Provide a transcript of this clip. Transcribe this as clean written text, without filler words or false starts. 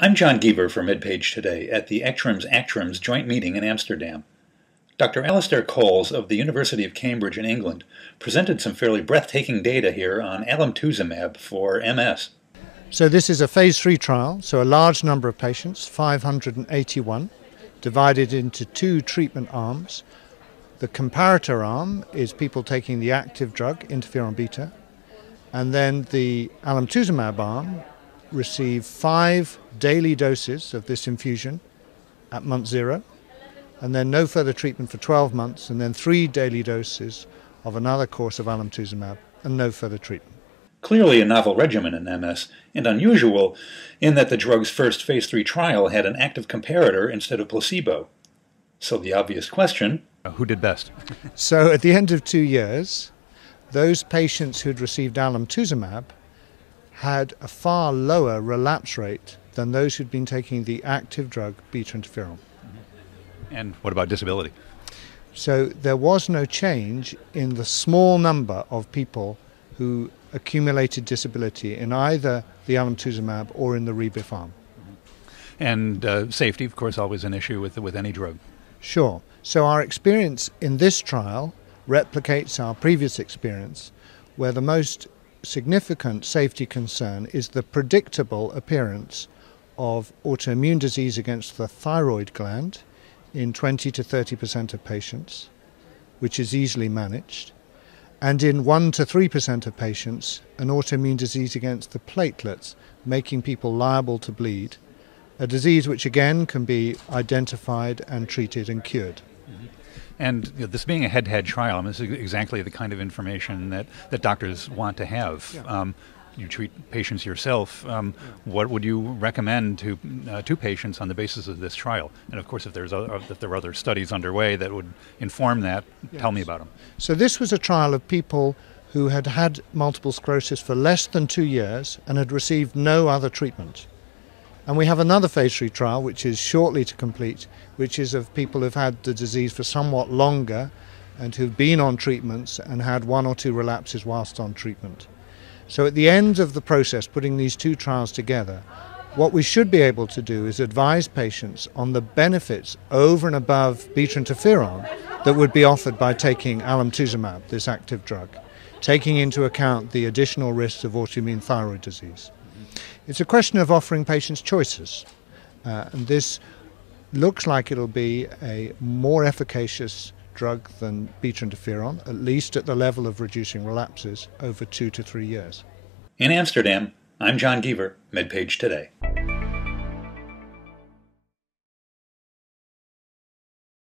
I'm John Giever for MedPage Today at the ECTRIMS joint meeting in Amsterdam. Dr. Alistair Coles of the University of Cambridge in England presented some fairly breathtaking data here on alemtuzumab for MS. So this is a phase 3 trial, so a large number of patients, 581, divided into two treatment arms. The comparator arm is people taking the active drug, interferon beta, and then the alemtuzumab arm receive 5 daily doses of this infusion at month 0, and then no further treatment for 12 months, and then 3 daily doses of another course of alemtuzumab, and no further treatment. Clearly a novel regimen in MS, and unusual in that the drug's first phase 3 trial had an active comparator instead of placebo. So the obvious question: who did best? So at the end of 2 years, those patients who'd received alemtuzumab had a far lower relapse rate than those who'd been taking the active drug beta interferon. And what about disability? So there was no change in the small number of people who accumulated disability in either the alemtuzumab or in the Rebif arm. And safety, of course, always an issue with any drug. Sure. So our experience in this trial replicates our previous experience, where the most significant safety concern is the predictable appearance of autoimmune disease against the thyroid gland in 20 to 30% of patients, which is easily managed, and in 1 to 3% of patients, an autoimmune disease against the platelets, making people liable to bleed, a disease which again can be identified and treated and cured. And this being a head-to-head trial, this is exactly the kind of information that doctors want to have. Yeah. You treat patients yourself. What would you recommend to patients on the basis of this trial? And of course, if there are other studies underway that would inform that, Yes. Tell me about them. So this was a trial of people who had had multiple sclerosis for less than 2 years and had received no other treatment. And we have another phase 3 trial, which is shortly to complete, which is of people who've had the disease for somewhat longer and who've been on treatments and had 1 or 2 relapses whilst on treatment. So at the end of the process, putting these two trials together, what we should be able to do is advise patients on the benefits over and above beta interferon that would be offered by taking alemtuzumab, this active drug, taking into account the additional risks of autoimmune thyroid disease. It's a question of offering patients choices, and this looks like it'll be a more efficacious drug than beta interferon, at least at the level of reducing relapses over 2 to 3 years. In Amsterdam, I'm John Giever, MedPage Today.